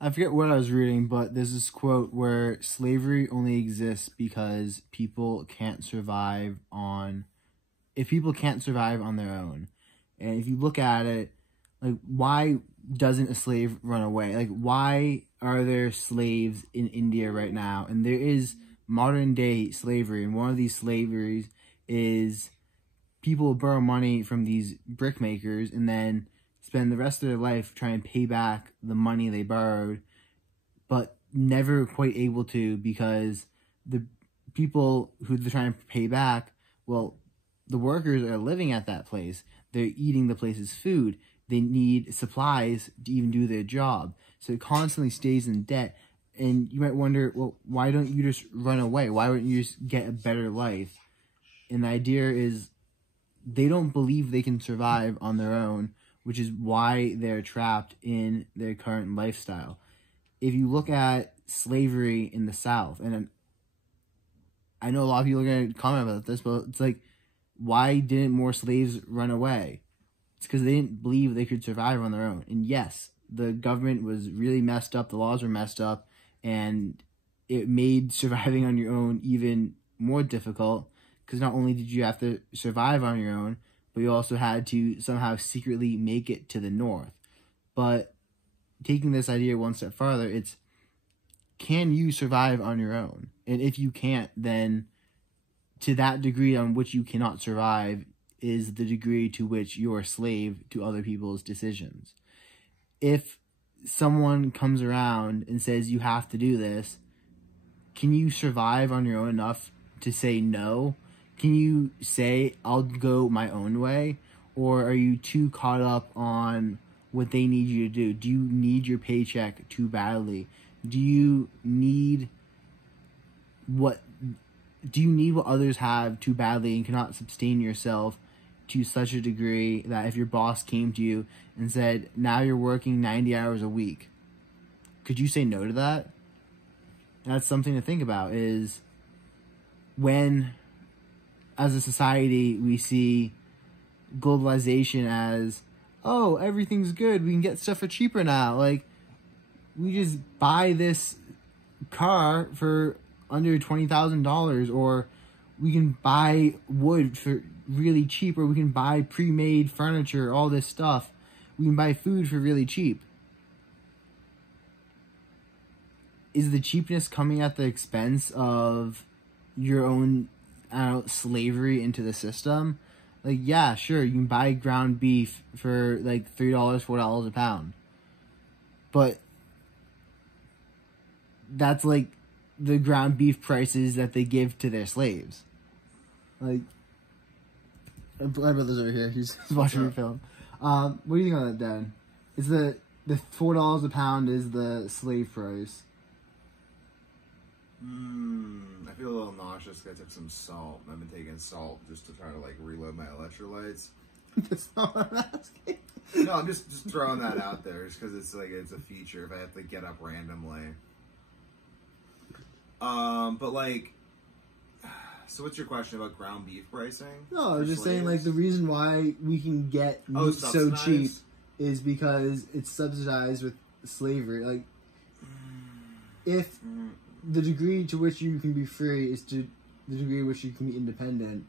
I forget what I was reading, but there's this quote where slavery only exists because people can't survive on, if people can't survive on their own. And if you look at it, like, why doesn't a slave run away? Like, why are there slaves in India right now? And there is modern day slavery, and one of these slaveries is people borrow money from these brick makers and then spend the rest of their life trying to pay back the money they borrowed, but never quite able to, because the people who they're trying to pay back, well, the workers are living at that place. They're eating the place's food. They need supplies to even do their job. So it constantly stays in debt. And you might wonder, well, why don't you just run away? Why wouldn't you just get a better life? And the idea is they don't believe they can survive on their own, which is why they're trapped in their current lifestyle. If you look at slavery in the South, and I know a lot of people are going to comment about this, but it's like, why didn't more slaves run away? It's because they didn't believe they could survive on their own. And yes, the government was really messed up, the laws were messed up, and it made surviving on your own even more difficult, because not only did you have to survive on your own, but you also had to somehow secretly make it to the North. But taking this idea one step farther, it's, can you survive on your own? And if you can't, then to that degree on which you cannot survive is the degree to which you're a slave to other people's decisions. If someone comes around and says you have to do this, can you survive on your own enough to say no? Can you say, I'll go my own way? Or are you too caught up on what they need you to do? Do you need your paycheck too badly? Do you need what others have too badly and cannot sustain yourself to such a degree that if your boss came to you and said, now you're working 90 hours a week, could you say no to that? And that's something to think about, is when, as a society, we see globalization as, oh, everything's good, we can get stuff for cheaper now. Like, we just buy this car for under $20,000, or we can buy wood for really cheap, or we can buy pre-made furniture, all this stuff. We can buy food for really cheap. Is the cheapness coming at the expense of your own slavery into the system? Like, yeah, sure, you can buy ground beef for like $3, $4 a pound. But that's like the ground beef prices that they give to their slaves. Like, my brother's over here. He's watching your film. What do you think on that, Dad? Is the $4 a pound is the slave price? I feel a little nauseous because I took some salt. I've been taking salt just to try to like reload my electrolytes. That's not what I'm asking. No, I'm just throwing that out there just because it's like it's a feature if I have to get up randomly. But like, so what's your question about ground beef pricing? No, I was just saying, like, the reason why we can get meat so cheap is because it's subsidized with slavery. Like, if the degree to which you can be free is to the degree to which you can be independent,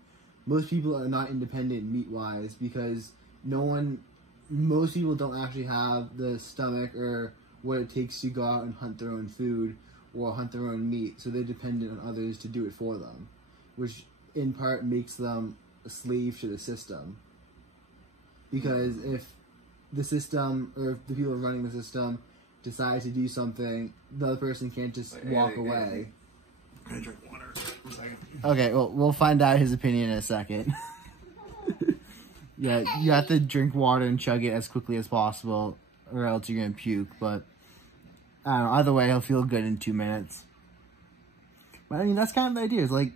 most people are not independent meat-wise because most people don't actually have the stomach or what it takes to go out and hunt their own food or hunt their own meat, so they're dependent on others to do it for them, which in part makes them a slave to the system. Because if the system, or if the people running the system decide to do something, the other person can't just walk away. I'm gonna drink water for a second. Okay, well, we'll find out his opinion in a second. Yeah, you have to drink water and chug it as quickly as possible, or else you're gonna puke, but I don't know, either way, he'll feel good in 2 minutes. But I mean, that's kind of the idea. It's like,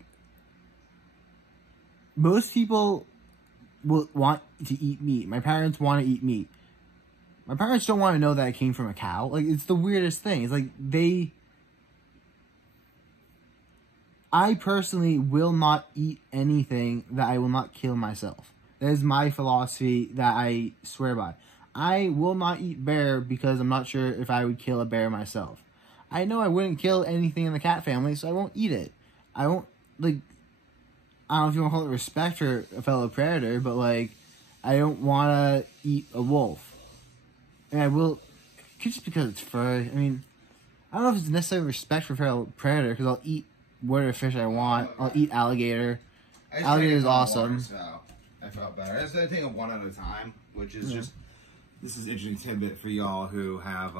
most people will want to eat meat. My parents want to eat meat. My parents don't want to know that it came from a cow. Like, it's the weirdest thing. It's like, I personally will not eat anything that I will not kill myself. That is my philosophy that I swear by. I will not eat bear because I'm not sure if I would kill a bear myself. I know I wouldn't kill anything in the cat family, so I won't eat it. I won't, like, I don't know if you want to call it respect for a fellow predator, but, like, I don't want to eat a wolf. And I will, just because it's fur. I mean, I don't know if it's necessarily respect for a fellow predator, because I'll eat whatever fish I want. I'll eat alligator. Alligator is awesome. So I felt better. I just did a thing of one at a time, which is just, this is an interesting tidbit for y'all who have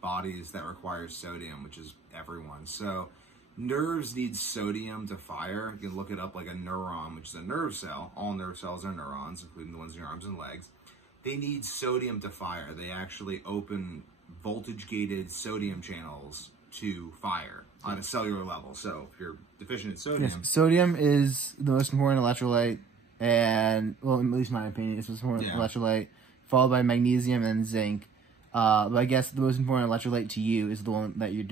bodies that require sodium, which is everyone. So nerves need sodium to fire. You can look it up like a neuron, which is a nerve cell. All nerve cells are neurons, including the ones in your arms and legs. They need sodium to fire. They actually open voltage-gated sodium channels to fire on a cellular level. So if you're deficient in sodium... Yes, sodium is the most important electrolyte, and, well, at least in my opinion, it's the most important electrolyte, followed by magnesium and zinc. But I guess the most important electrolyte to you is the one that you're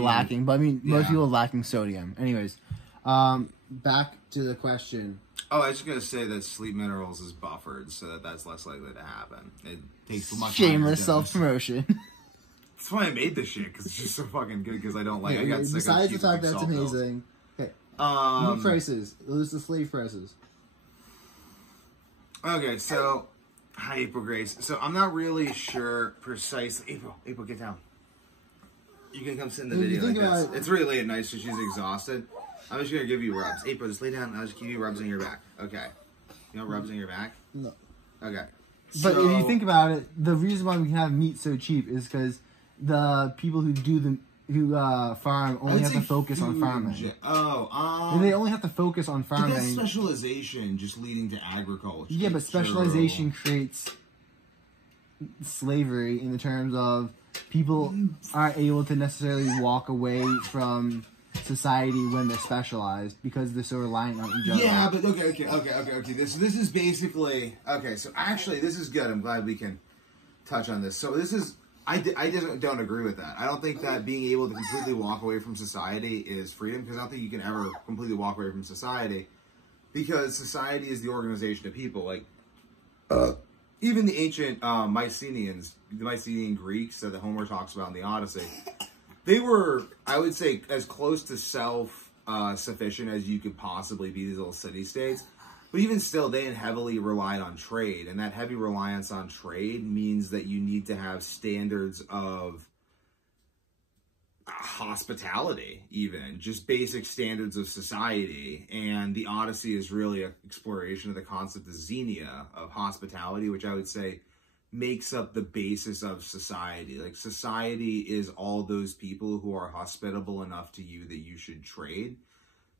lacking. But I mean, most people are lacking sodium. Anyways, back to the question. Oh, I was just going to say that sleep minerals is buffered, so that's less likely to happen. It takes much shameless self-promotion. That's why I made this shit, because it's just so fucking good, because I don't like... Yeah, I got sick besides of the fact that's amazing. Okay. Meat prices. Those are the slave prices. Okay, so... Hi, April Grace. So I'm not really sure precisely... April, get down. You can come sit in the video like this. It's really late at night, so she's exhausted. I'm just going to give you rubs. April, just lay down and I'll just give you rubs on your back. Okay. You know rubs on your back? No. Okay. But if you think about it, the reason why we can have meat so cheap is because the people who farm only have to focus on farming. And they only have to focus on farming. But that's specialization just leading to agriculture. Yeah, but specialization creates slavery in the terms of people aren't able to necessarily walk away from society when they're specialized because they're so reliant on each other. Yeah, but okay. This is basically okay. So actually, this is good. I'm glad we can touch on this. So this is I just don't agree with that. I don't think that being able to completely walk away from society is freedom, because I don't think you can ever completely walk away from society, because society is the organization of people. Like even the ancient Mycenaeans, the Mycenaean Greeks that Homer talks about in the Odyssey. They were, I would say, as close to self-sufficient as you could possibly be, these little city-states. But even still, they heavily relied on trade. And that heavy reliance on trade means that you need to have standards of hospitality, even. Just basic standards of society. And the Odyssey is really an exploration of the concept of xenia, of hospitality, which I would say makes up the basis of society. Like, society is all those people who are hospitable enough to you that you should trade.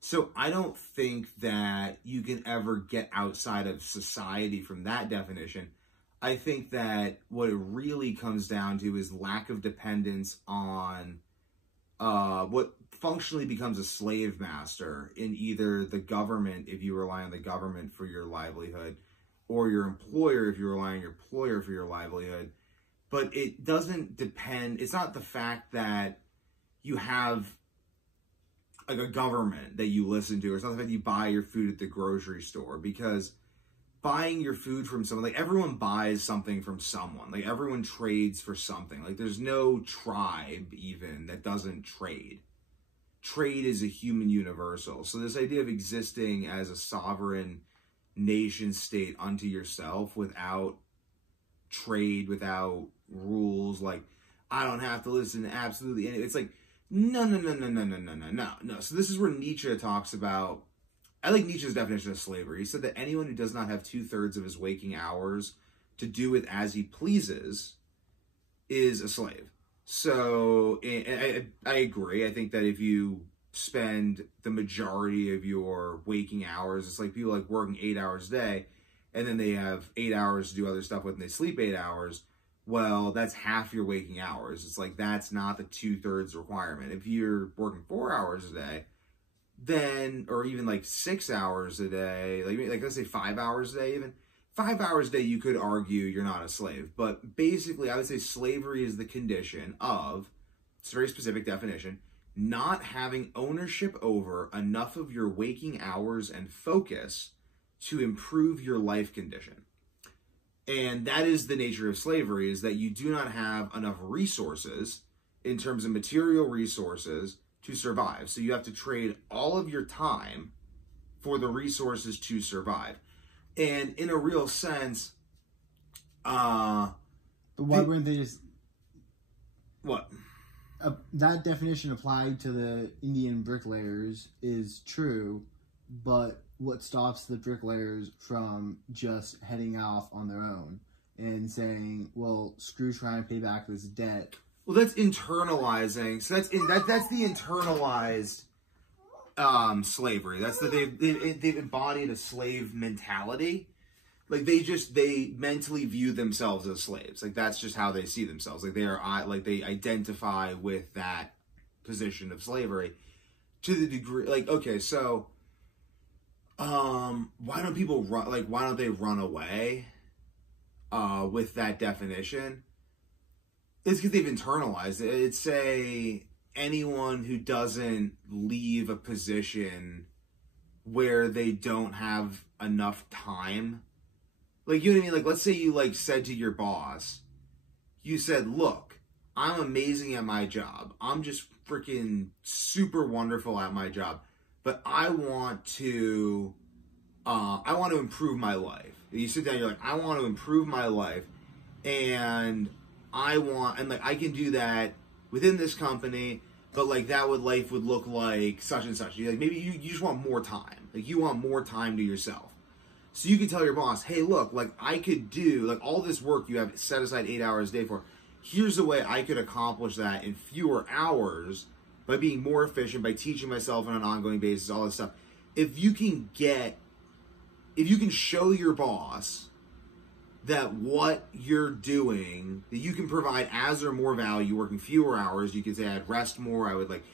So I don't think that you can ever get outside of society from that definition. I think that what it really comes down to is lack of dependence on what functionally becomes a slave master in either the government, if you rely on the government for your livelihood, or your employer if you rely on your employer for your livelihood. But it doesn't depend, it's not the fact that you have like a government that you listen to, or it's not the fact that you buy your food at the grocery store, because buying your food from someone, like everyone buys something from someone, like everyone trades for something. Like there's no tribe even that doesn't trade. Trade is a human universal. So this idea of existing as a sovereign nation state unto yourself without trade, without rules, like I don't have to listen to absolutely anything. It's like no. So this is where Nietzsche talks about, I like Nietzsche's definition of slavery. He said that anyone who does not have 2/3 of his waking hours to do with as he pleases is a slave. So I agree. I think that if you spend the majority of your waking hours, it's like people like working 8 hours a day, and then they have 8 hours to do other stuff with, and they sleep 8 hours. Well, that's half your waking hours. It's like that's not the 2/3 requirement. If you're working 4 hours a day, then, or even like 6 hours a day, like let's say 5 hours a day, even 5 hours a day, you could argue you're not a slave. But basically, I would say slavery is the condition of, it's a very specific definition, not having ownership over enough of your waking hours and focus to improve your life condition. And that is the nature of slavery, is that you do not have enough resources in terms of material resources to survive. So you have to trade all of your time for the resources to survive. And in a real sense, but why wouldn't they just... What? That definition applied to the Indian bricklayers is true, but what stops the bricklayers from just heading off on their own and saying, well, screw trying to pay back this debt? Well, that's internalizing. So that's the internalized slavery. That's that they've embodied a slave mentality. Like they mentally view themselves as slaves. Like that's just how they see themselves. Like they identify with that position of slavery to the degree. Like, okay, so why don't people run? Like, why don't they run away with that definition? It's because they've internalized it. It's say anyone who doesn't leave a position where they don't have enough time. Like, you know what I mean? Like, let's say you, like, said to your boss, you said, look, I'm amazing at my job. I'm just freaking super wonderful at my job. But I want to improve my life. You sit down, you're like, I want to improve my life. And I can do that within this company, but, like, life would look like such and such. You're like, maybe you just want more time. Like, you want more time to yourself. So you can tell your boss, hey, look, like, I could do, like, all this work you have set aside 8 hours a day for. Here's a way I could accomplish that in fewer hours by being more efficient, by teaching myself on an ongoing basis, all this stuff. If you can show your boss that what you're doing, that you can provide as or more value, working fewer hours, you could say I'd rest more, I would like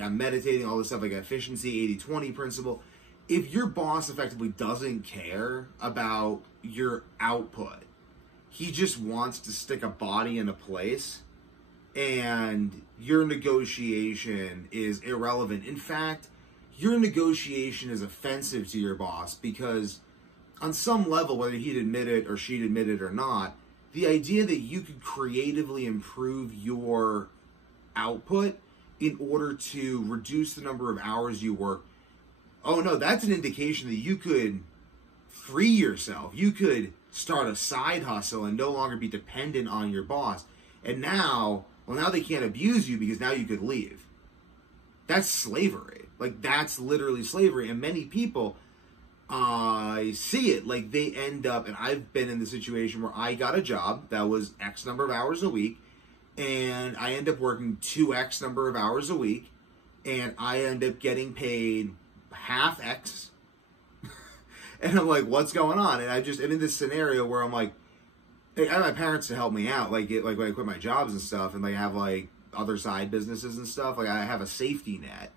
I'm meditating, all this stuff, like efficiency, 80-20 principle. If your boss effectively doesn't care about your output, he just wants to stick a body in a place, and your negotiation is irrelevant. In fact, your negotiation is offensive to your boss because on some level, whether he'd admit it or she'd admit it or not, the idea that you could creatively improve your output in order to reduce the number of hours you work, oh no, that's an indication that you could free yourself. You could start a side hustle and no longer be dependent on your boss. And now they can't abuse you because now you could leave. That's slavery. Like, that's literally slavery. And many people, I see it. Like, they end up, and I've been in the situation where I got a job that was X number of hours a week, and I end up working 2X number of hours a week, and I end up getting paid half X. And I'm like, what's going on? And I'm in this scenario where I'm like, I have my parents to help me out, like when I quit my jobs and stuff, and like have like other side businesses and stuff. Like, I have a safety net.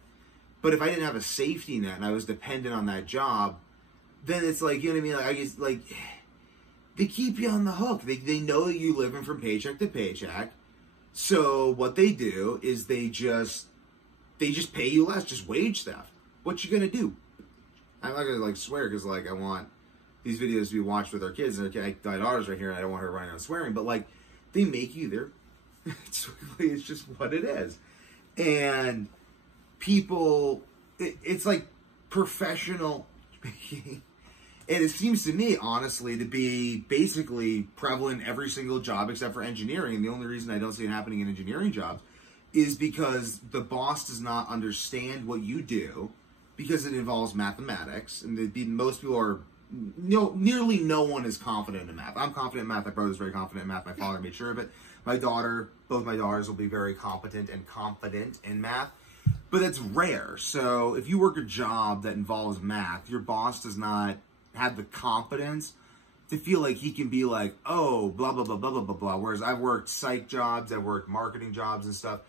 But if I didn't have a safety net and I was dependent on that job, then it's like, you know what I mean? Like, I guess, like, they keep you on the hook. They know that you're living from paycheck to paycheck. So what they do is they just pay you less, just wage theft. What you gonna do? I'm not gonna like swear because like I want these videos to be watched with our kids, and my daughter's right here, and I don't want her running around swearing. But like, they make you there. It's just what it is, and people, it's like professional. And it seems to me, honestly, to be basically prevalent in every single job except for engineering. And the only reason I don't see it happening in engineering jobs is because the boss does not understand what you do, because it involves mathematics. And most people are, nearly no one is confident in math. I'm confident in math. My brother's very confident in math. My father made sure of it. Both my daughters will be very competent and confident in math. But that's rare. So if you work a job that involves math, your boss does not have the confidence to feel like he can be like, oh, blah, blah, blah, blah, blah, blah, blah. Whereas I've worked psych jobs, I've worked marketing jobs and stuff.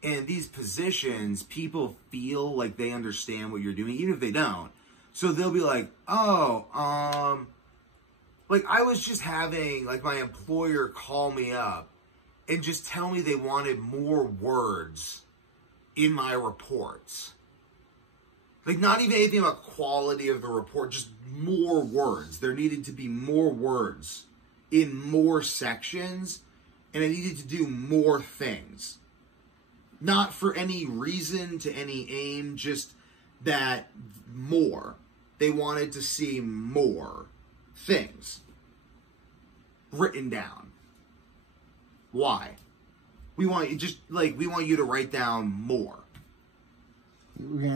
And these positions, people feel like they understand what you're doing, even if they don't. So they'll be like, oh, like I was just having like my employer call me up and just tell me they wanted more words in my reports. Like, not even anything about quality of the report, just more words. There needed to be more words in more sections, and I needed to do more things. Not for any reason, to any aim, just that more. They wanted to see more things written down. Why? We want you to write down more.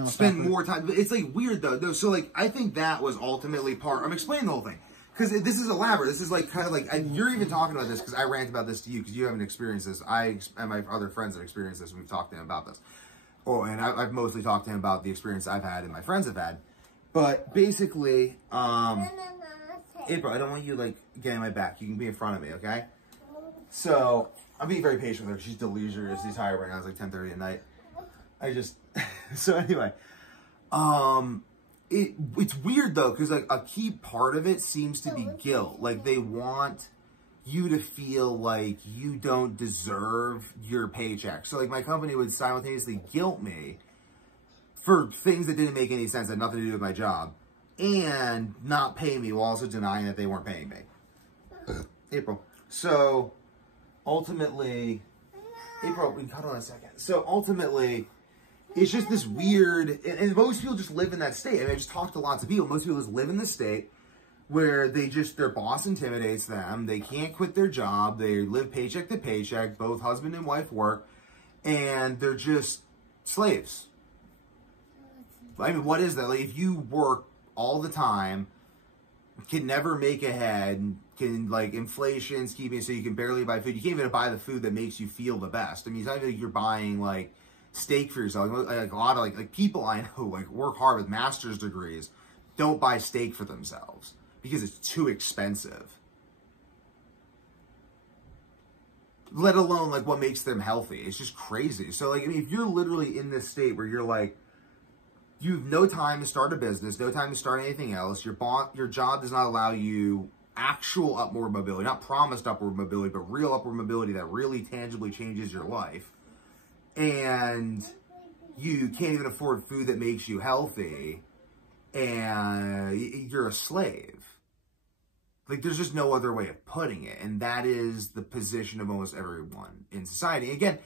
Spend more time. It's like weird though. So like I think that was ultimately part. I'm explaining the whole thing because this is elaborate. This is like kind of like you're even talking about this because I rant about this to you because you haven't experienced this. I and my other friends have experienced this. And we've talked to him about this. Oh, and I've mostly talked to him about the experience I've had and my friends have had. But basically, April, I don't want you like getting my back. You can be in front of me, okay? So I'm being very patient with her. She's delirious. She's tired right now. It's like 10:30 at night. So anyway, it's weird though, because like a key part of it seems to be guilt. Like they want you to feel like you don't deserve your paycheck. So like my company would simultaneously guilt me for things that didn't make any sense, had nothing to do with my job, and not pay me while also denying that they weren't paying me. April. So ultimately, April, we can cut on a second. So ultimately, it's just this weird, and most people just live in that state. I mean, I just talked to lots of people. Most people just live in this state where their boss intimidates them. They can't quit their job. They live paycheck to paycheck. Both husband and wife work, and they're just slaves. I mean, what is that? Like, if you work all the time, can never make ahead, can, like, inflation's keeping so you can barely buy food. You can't even buy the food that makes you feel the best. I mean, it's not like you're buying, like, steak for yourself. Like a lot of like people I know like work hard with master's degrees don't buy steak for themselves because it's too expensive. Let alone like what makes them healthy. It's just crazy. So like I mean if you're literally in this state where you're like you have no time to start a business, no time to start anything else, your job does not allow you actual upward mobility, not promised upward mobility, but real upward mobility that really tangibly changes your life. And you can't even afford food that makes you healthy, and you're a slave. Like, there's just no other way of putting it, and that is the position of almost everyone in society. Again,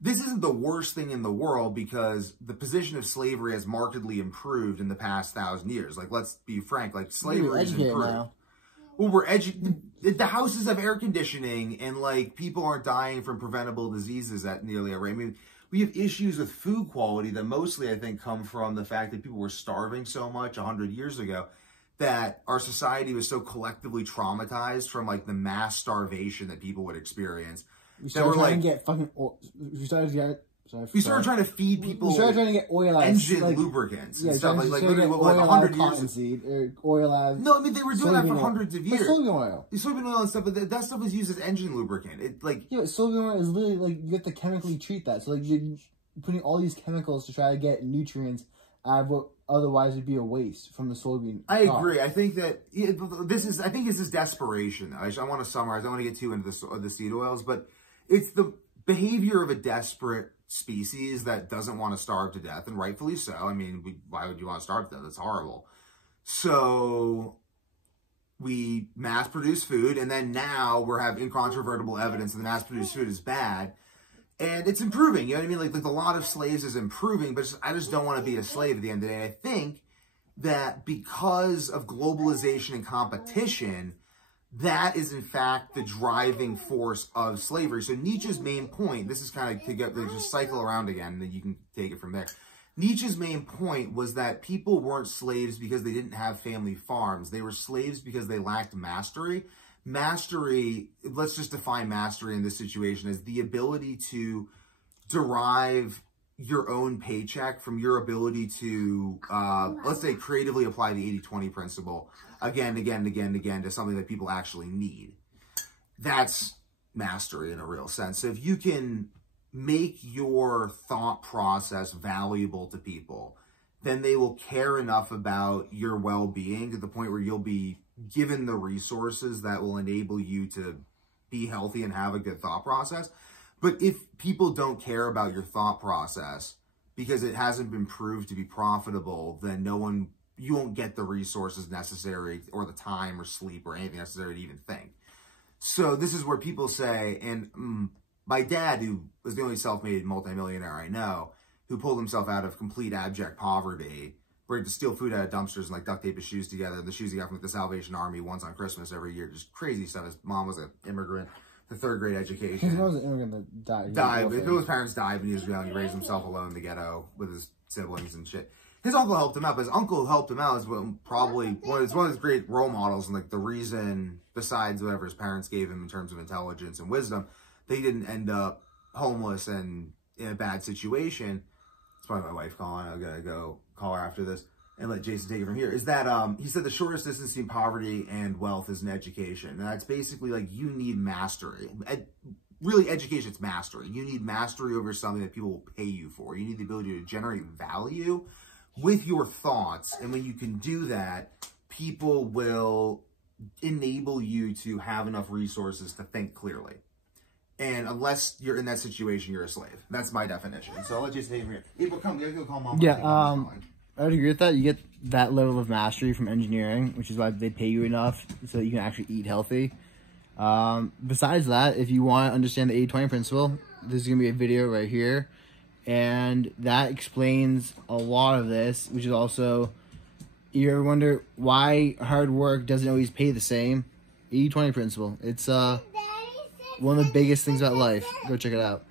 this isn't the worst thing in the world because the position of slavery has markedly improved in the past 1,000 years. Like, let's be frank, like, slavery is improved. Now. Well, we're educated. The houses have air conditioning, and, like, people aren't dying from preventable diseases at nearly a rate. I mean, we have issues with food quality that mostly, I think, come from the fact that people were starving so much 100 years ago that our society was so collectively traumatized from, like, the mass starvation that people would experience. We started trying to get fucking... We started trying to feed people... We started trying to get oil engine lubricants and stuff. Like literally, like 100 years... Cottonseed, or oil out... No, I mean, they were doing that for hundreds of years. Soybean oil. Soybean oil and stuff, but that stuff was used as engine lubricant. It, like... Yeah, but soybean oil is literally, like, you have to chemically treat that. So, like, you're putting all these chemicals to try to get nutrients out of what otherwise would be a waste from the soybean. I agree. I think that... Yeah, I think it's this desperation. I want to summarize. I don't want to get too into the seed oils, but it's the behavior of a desperate species that doesn't want to starve to death, and rightfully so. I mean, why would you want to starve to death? That's horrible. So we mass produce food, and then now we're having incontrovertible evidence that the mass produced food is bad, and it's improving. You know what I mean? Like a lot of slaves is improving, but I just don't want to be a slave at the end of the day. I think that because of globalization and competition, that is, in fact, the driving force of slavery. So Nietzsche's main point, this is kind of to get just cycle around again, and then you can take it from there. Nietzsche's main point was that people weren't slaves because they didn't have family farms. They were slaves because they lacked mastery. Mastery, let's just define mastery in this situation as the ability to derive your own paycheck from your ability to, let's say, creatively apply the 80-20 principle again to something that people actually need. That's mastery in a real sense. So if you can make your thought process valuable to people, then they will care enough about your well-being to the point where you'll be given the resources that will enable you to be healthy and have a good thought process. But if people don't care about your thought process because it hasn't been proved to be profitable, then you won't get the resources necessary or the time or sleep or anything necessary to even think. So this is where people say, and my dad, who was the only self-made multimillionaire I know, who pulled himself out of complete abject poverty, where he had to steal food out of dumpsters and like duct tape his shoes together. The shoes he got from the Salvation Army once on Christmas every year. Just crazy stuff. His mom was an immigrant, the third grade education. His mom was an immigrant that died. His parents died when he was young. He raised himself alone in the ghetto with his siblings and shit. His uncle helped him out, but his uncle helped him out as probably one of his great role models, and like the reason, besides whatever his parents gave him in terms of intelligence and wisdom, they didn't end up homeless and in a bad situation. It's probably my wife calling. I'm gonna go call her after this and let Jason take it from here. Is that he said the shortest distance between poverty and wealth is in education, and that's basically like you need mastery. Really, education's mastery. You need mastery over something that people will pay you for. You need the ability to generate value with your thoughts, and when you can do that, people will enable you to have enough resources to think clearly. And unless you're in that situation, you're a slave. That's my definition. So I'll let you take it from here. April, come. You gotta go call mom. Yeah, I would agree with that. You get that level of mastery from engineering, which is why they pay you enough so that you can actually eat healthy. Besides that, if you want to understand the 80-20 principle, this is going to be a video right here. And that explains a lot of this, which is also, you ever wonder why hard work doesn't always pay the same? 80-20 principle. It's one of the biggest things about life. Go check it out.